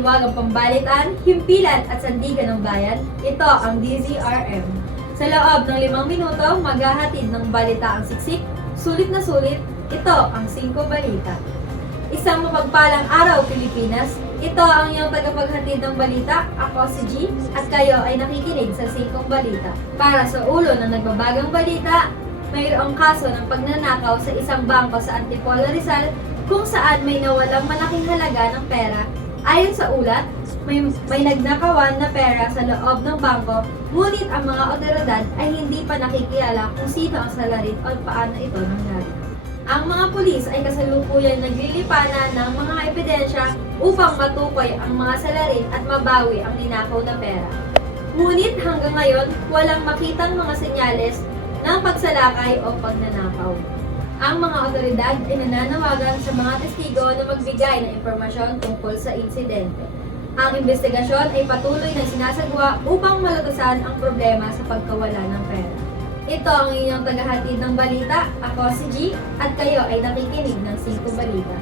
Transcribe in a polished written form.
bulwagang pambalitaan, himpilan at sandigan ng bayan, ito ang DZRM. Sa loob ng 5 minuto, maghahatid ng balitaang siksik, sulit na sulit, ito ang 5 balita. Isang mapagpalang araw, Pilipinas. Ito ang iyong tagapaghatid ng balita. Ako si G at kayo ay nakikinig sa 5 balita. Para sa ulo ng nagbabagang balita, mayroong kaso ng pagnanakaw sa isang bangko sa Antipolo, Rizal kung saan may nawalang malaking halaga ng pera. Ayon sa ulat, may nagnakawan na pera sa loob ng bangko, ngunit ang mga otoridad ay hindi pa nakikilala kung sino ang salarin o paano ito nangyari. Ang mga pulis ay kasalukuyan naglilipanan ng mga ebidensya upang matukoy ang mga salarin at mabawi ang ninakaw na pera. Ngunit hanggang ngayon, walang makitang mga senyales ng pagsalakay o pagnanakaw. Ang mga otoridad ay nananawagan sa mga testigo na magbigay ng impormasyon tungkol sa insidente. Ang investigasyon ay patuloy na sinasagawa upang malutasan ang problema sa pagkawala ng pera. Ito ang inyong tagahatid ng balita. Ako si G at kayo ay nakikinig ng 5 balita.